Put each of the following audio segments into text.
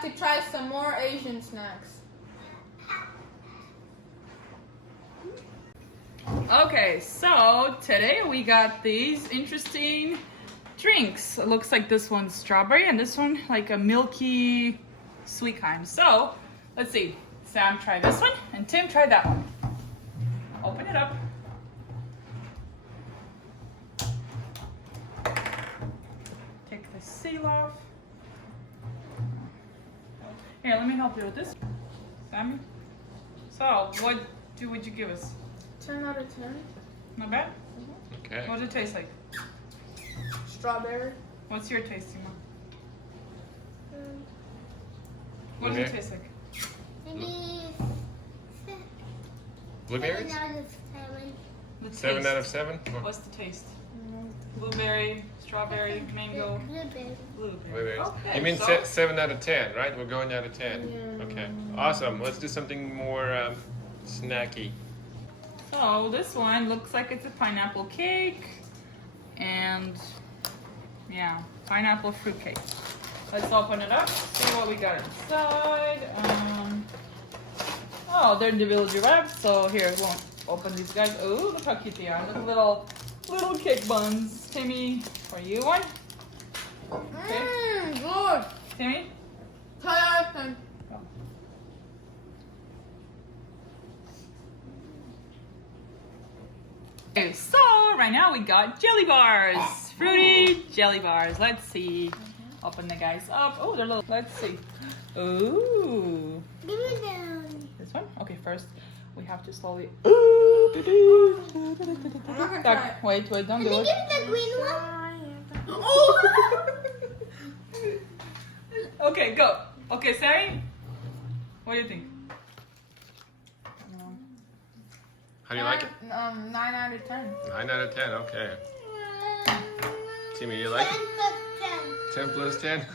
have to try some more Asian snacks. Okay, so today we got these interesting drinks. It looks like this one's strawberry and this one like a milky sweet kind. So let's see. Sam, try this one and Tim, try that one. Open it up. Take the seal off. Here, let me help you with this. Sammy. So, what would you give us? 10 out of 10. Not bad? Okay. What does it taste like? Strawberry. What's your taste, Timo? What does Okay. it taste like? Maybe Blueberries? 7 out of 7. The 7 taste. out of 7? What's the taste? Blueberry, strawberry, mango, Blueberry. blueberry. Blueberries. Okay, You mean so- 7 out of 10, right? We're going out of 10. Yeah. Okay. Awesome. Let's do something more snacky. So this one looks like it's a pineapple cake and yeah, pineapple fruitcake. Let's open it up, see what we got inside. Oh, they're individually wrapped. So here, we'll open these guys. Oh, look how cute they are. Look, little cake buns. Timmy, for you one. Good. Timmy. 10 out of 10. Okay, so right now we got jelly bars. Fruity jelly bars. Let's see. Open the guys up. Oh, they're little. Let's see. Ooh. Give me them. This one? Okay, first we have to slowly. I'm not gonna try it. Wait, don't Can do you it. give me the green one? Oh! Okay, go. Okay, Sari. What do you think? How do you like it? 9 out of 10. 9 out of 10. Okay. Timmy, you like it? 10 plus 10?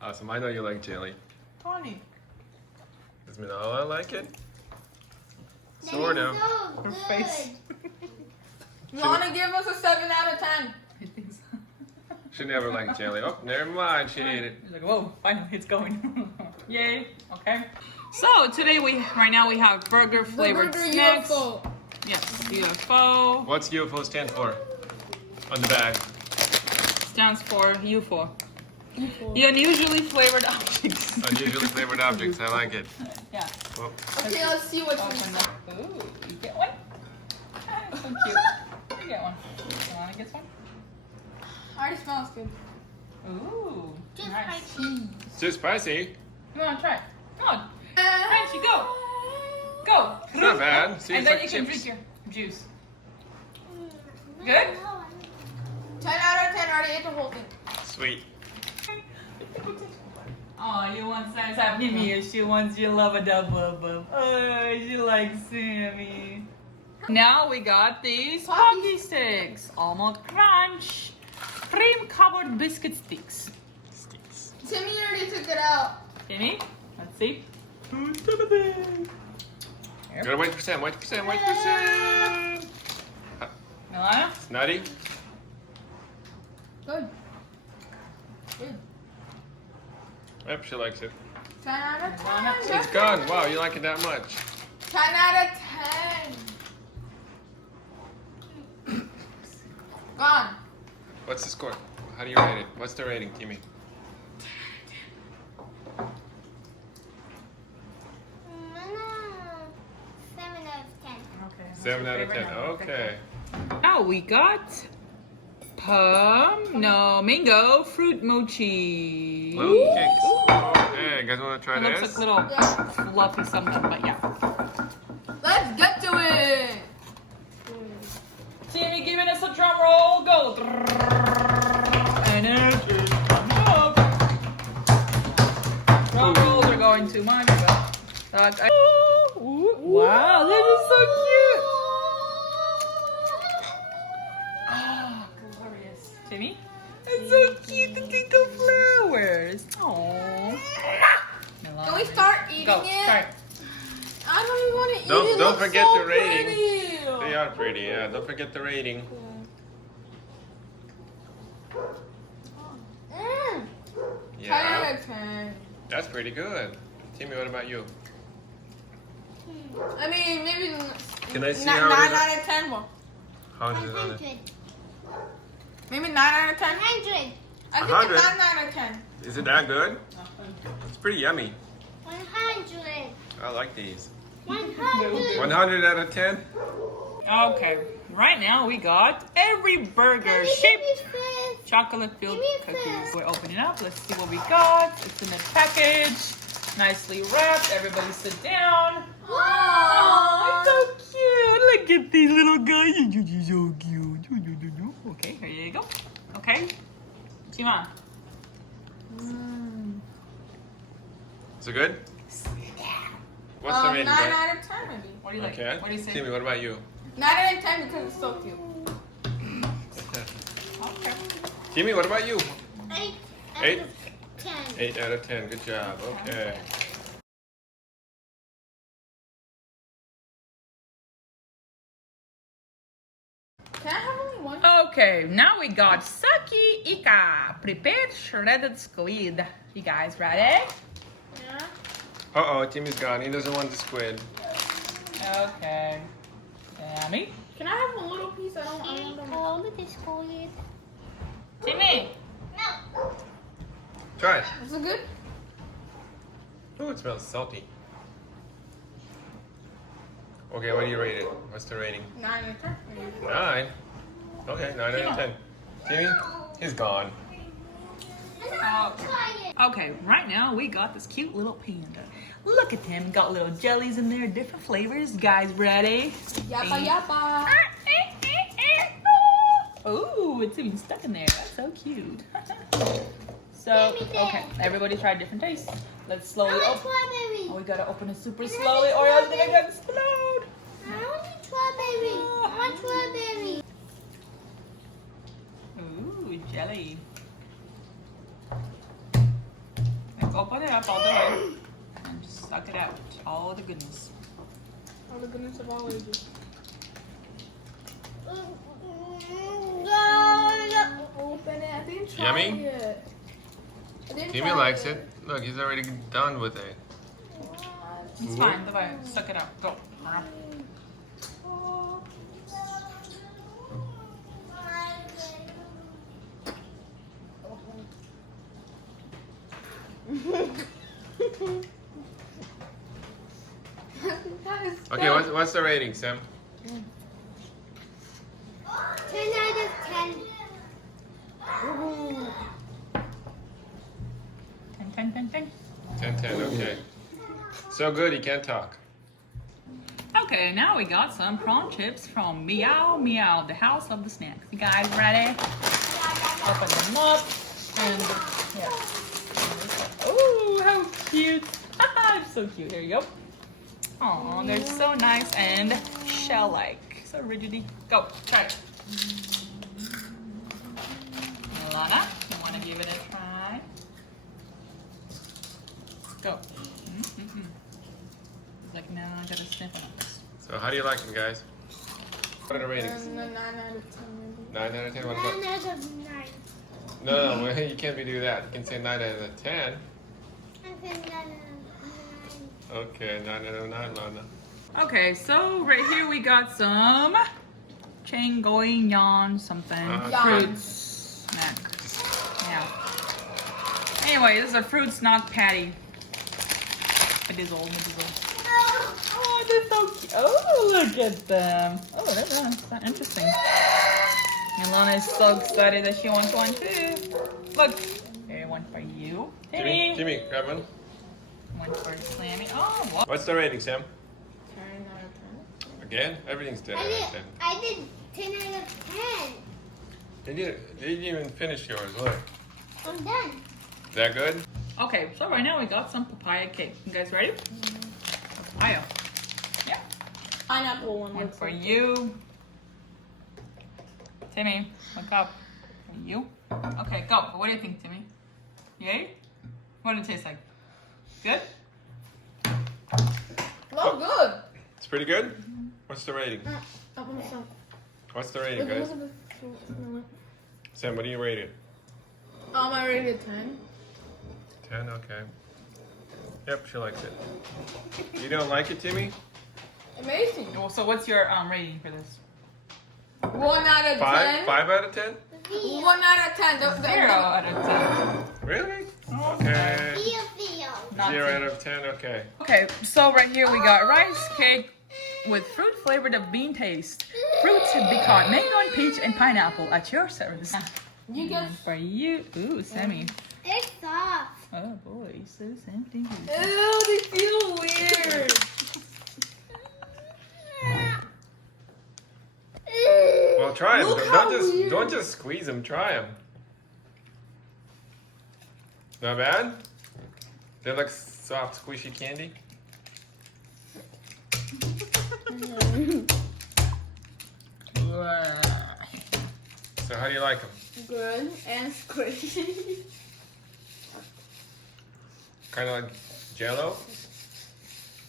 Awesome. I know you like jelly. Tony. Does Manala like it? Sort of. Her face. You want to give us a 7 out of 10? I think so. She never liked jelly. Oh, never mind. She ate it. He's like, whoa, finally it's going. Yay. Okay. So today right now we have burger flavored Burger snacks. UFO. Yes, UFO. What's UFO stand for? On the bag. Stands for UFO. The unusually flavored objects. Unusually flavored objects. I like it. Yeah. Well, Okay, let's see what's Open inside. them. Ooh, you get one? Ah, so cute. You get one. You want to get one? Already smells good. Ooh, Just nice. like cheese. it's too spicy. Come on, try it. Come on. Frenchie, go. Go. It's not bad. See, And it's then like you can chips. drink your juice. Good? 10 out of 10. Already ate the whole thing. Sweet. Oh, you want Sammy here. She wants your love a double. Oh, she likes Sammy. Now we got these Pocky Sticks. Almond Crunch. Cream covered biscuit sticks. Sticks. Timmy already took it out. Timmy, let's see. Gotta wait for Sam. Wait for Sam. Wait for Sam. Milana? It's nutty. Good. Good. Yep, she likes it. 10 out of 10. It's gone. Wow, you like it that much. 10 out of 10. Gone. What's the score? How do you rate it? What's the rating, Timmy? 7 out of 10. Okay. 7 out of 10. Okay. Now we got mango fruit mochi. Float cakes. Okay, you guys want to try It looks this? like little Yeah. fluffy something, but yeah. Let's get to it. Timmy giving us a drum roll. Go. And it is coming up. Drum rolls are going too much, but wow, this is so cute. Oh, glorious. Timmy? That's so cute, the tinkle flowers. Aww. Can we start eating Go, it? start. I don't even want to eat it. Don't Looks forget so the rating. pretty. They are pretty, yeah. Don't forget the rating. Mm. 10 Yeah. out of 10. That's pretty good. Timmy, what about you? I mean, maybe Can I see 9 how it is? out of 10. Well, How is it on it? 100. maybe 9 out of 10. 100. I think 100? it's 9 out of 10. Is it that good? It's pretty yummy. 100. I like these. 100. 100 out of 10? Okay, right now we got every burger shaped chocolate filled Give me cookies. first. We're opening it up. Let's see what we got. It's in a package, nicely wrapped. Everybody sit down. Oh, it's so cute. Look at these little guys. You're so cute. Okay, here you go. Okay, Chima. Is it good? What's the rating, 9 guys? out of 10 maybe. What do you Okay. like? What do you say? Timmy, what about you? 9 out of 10 because it's so cute. Okay. Timmy, what about you? 8. 8? 10. 8 out of 10. Good job. Okay. Can I have only one? Okay, now we got Saki Ika, prepared shredded squid. You guys ready? Yeah. Uh-oh, Timmy's gone. He doesn't want the squid. Okay. Yummy. Can I have a little piece? I don't How old is Squid? Timmy, No. Try it. is it good? Oh, it smells salty. Okay, what do you rate it? What's the rating? 9 out of 10. 9. Okay, 9 out of 10. Timmy, he's gone. Okay, right now we got this cute little panda. Look at him, got little jellies in there, different flavors. Guys, ready? Yappa yappa. Oh, it's even stuck in there. That's so cute. So, okay, everybody try different tastes. Let's slowly I want open. strawberry. Oh, we gotta open it super slowly or else it's gonna explode. I want strawberry. I want strawberry. Ooh, jelly. Let's open it up all the way and just suck it out. All the goodness. All the goodness of all ages. Open it. I didn't try Yummy? it. I didn't Timmy try likes it. it. Look, he's already done with it. It's fine. Bye-bye. Suck it out. Go. Okay, what's the rating, Sam? 10 out of 10. 10. 10, okay. So good, he can't talk. Okay, now we got some prawn chips from Meow Meow, the house of the snacks. You guys ready? Open them up and yeah. Oh, how cute! It's so cute. Here you go. Oh, they're so nice and shell-like. So rigidy. Go, try it. Lana, you want to give it a try? Go. It's like, no, I gotta sniff on this. So how do you like him, guys? What are the ratings? 9 out of 10 maybe. 9 out of 10? What 9 about? out of 9. No, you can't do that. You can say 9 out of 10. I said 9 out of 9. Okay, 9 out of 9, Lana. Okay, so right here we got some Changoyan something fruit snack. Yeah. Anyway, this is a fruit snack patty. Medizzle. Oh, they're so cute. Oh, look at them. Oh, that's interesting. And Lana is so excited that she wants one too. Look, here, one for you. Timmy. Timmy, grab one. One for Slammy. Oh, what? What's the rating, Sam? 10 out of 10. Again? Everything's 10 out of 10. I did 10 out of 10. They didn't even finish yours. Look. I'm done. Is that good? Okay, so right now we got some papaya cake. You guys ready? Papaya. Yeah. Pineapple One for you. Timmy, look up. For you. Okay, go. What do you think, Timmy? Yay? What did it taste like? Good? Oh, good. It's pretty good? What's the rating? What's the rating, guys? Sam, what do you rate it? I rated 10. 10, okay. Yep, she likes it. You don't like it, Timmy? Amazing. Well, so what's your rating for this? 1 out of 10. 5 out of 10? 1 out of 10. 0 out of 10. Really? Okay. Not 0 10. out of 10, okay. Okay, so right here we got rice cake with fruit flavored of bean taste. Fruit pecan, mango and peach and pineapple at your service. You guys. For you. Ooh, Sammy. It's soft. Oh boy, so something. Ew, they feel weird. Well, try them. Look how weird. Don't just squeeze them. Try them. Not bad. They look soft, squishy candy. So how do you like them? Good and squishy. Kind of like Jello.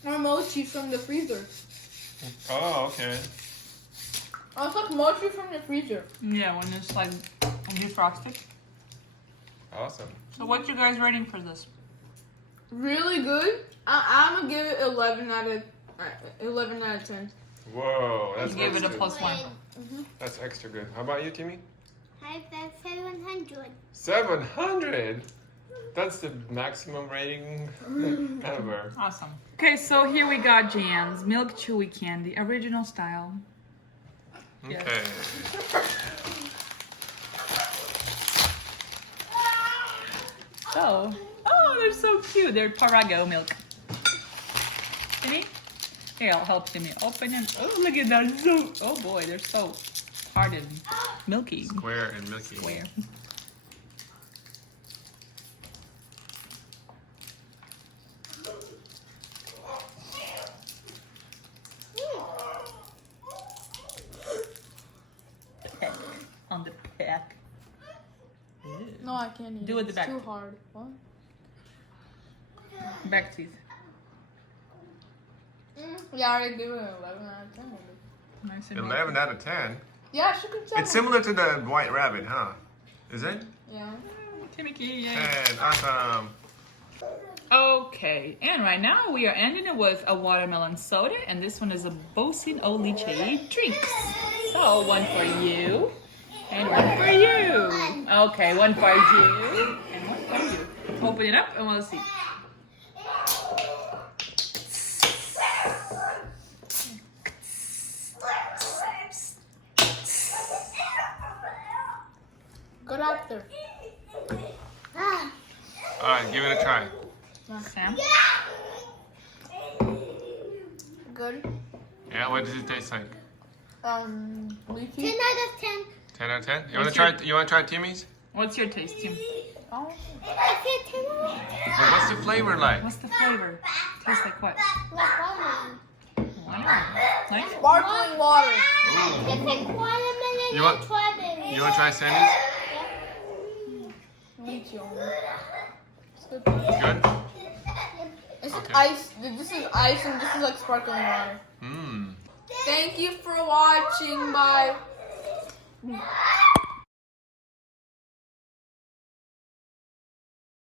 Or mochi from the freezer. Oh, okay. Oh, it's like mochi from the freezer. Yeah, when it's like defrosted. Awesome. So what you guys rating for this? Really good. I'm gonna give it 11 out of 10. Whoa, You that's gave it a extra. +1. That's extra good. How about you, Timmy? I said 700. 700. That's the maximum rating ever. Awesome. Okay, so here we got jams, milk chewy candy, original style. Yes. Okay. Oh, they're so cute. They're Parago milk. Timmy? Here, I'll help Timmy open them. Oh, look at that. Oh boy, they're so hard and milky. Square and milky. Square. Peck on the peck. No, I can't eat Do it the It's back. too hard. What? Back teeth. Yeah, I already gave it an 11 out of 10. Maybe. Nice and 11 out of 10. Yeah, she could tell. It's similar to the white rabbit, huh? Is it? Yeah. Timmy, yay. 10. Awesome. Okay, and right now we are ending it with a watermelon soda, and this one is a Bosin Oliche drinks. So one for you, and one for you. Okay, one for you, and one for you. Open it up, and we'll see. Good after. Alright, give it a try. Sam? Good. Yeah, what does it taste like? Leafy. 10 out of 10. 10 out of 10? What's your- You want to try Timmy's? What's your taste, Tim? Oh. I said 10 out of 10. Well, what's the flavor like? What's the flavor? Tastes like what? Like watermelon. Like? Sparkling water. It's like watermelon You want- and strawberry. You want to try Sandy's? Lychee. It's good. Good? It's Okay. like ice. This is ice and this is like sparkling water. Mmm. Thank you for watching. Bye.